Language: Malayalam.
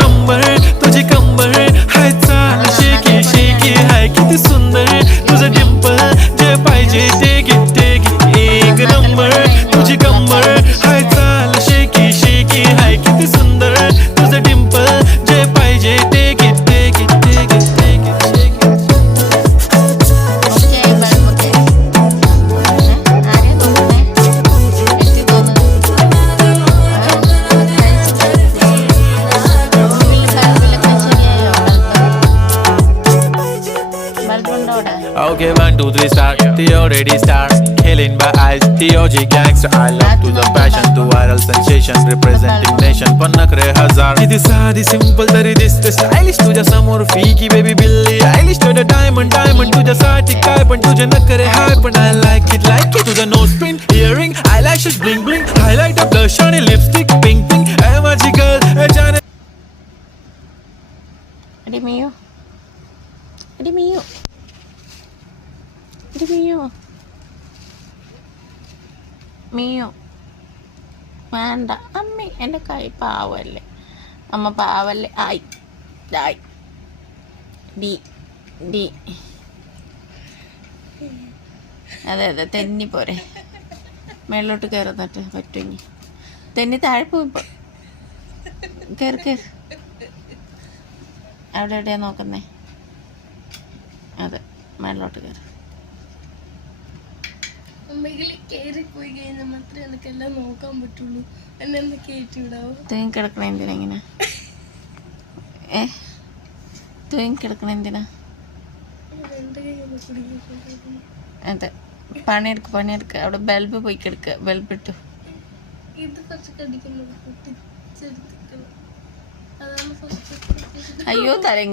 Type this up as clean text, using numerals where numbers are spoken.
नंबर तुझी कंबर हाय चाल शेकी शेकी हाय किती सुंदर तुझं डिंपल जे पाहिजे ते घे एक नंबर तुझी कंबर हाय चाल शेकी शेकी हाय किती सुंदर तुझं डिंपल जे पाहिजे ते घे Okay, 1, 2, 3 start. The already start. Killing by eyes. The OG gangster. I love to the passion, to viral sensation, representing nation. पन्नकरे हजार. किती साधी simple तरी दिसते stylish. तुझ्या समोर फीकी baby बिल्ली Eilish. तुझं diamond तुझ्यासाठी काय पण तुझे नखरे हाय पण I like it. तुझं nose pin, earring, eyelashes bling bling, highlighter, blush आणि lipstick pink pink. ए माझी girl, ए जाने. Adi Mio. Adi Mio. Adi Mio. Mio. വേണ്ട അമ്മ എൻ്റെ കൈ പാവല്ലേ അമ്മ പാവല്ലേ ആയി ഡായ് ഡി ഡി അതെ അതെ തെന്നി പോരെ മേളിലോട്ട് കയറുന്നിട്ട് പറ്റുമെങ്കിൽ തെന്നി താഴെ പോയിപ്പോൾ കയറി അവിടെ എവിടെയാണ് നോക്കുന്നേ അതെ മേളിലോട്ട് കയറി തൂങ്ങി കിടക്കണ എന്തിനാ ഇങ്ങനെ തൂങ്ങി കിടക്കണ എന്തിനാ അതെ പണിയെടുക്ക അവിടെ ബൾബ് പോയി കിടക്കുക ബൾബ് ഇട്ടു അയ്യോ തലയും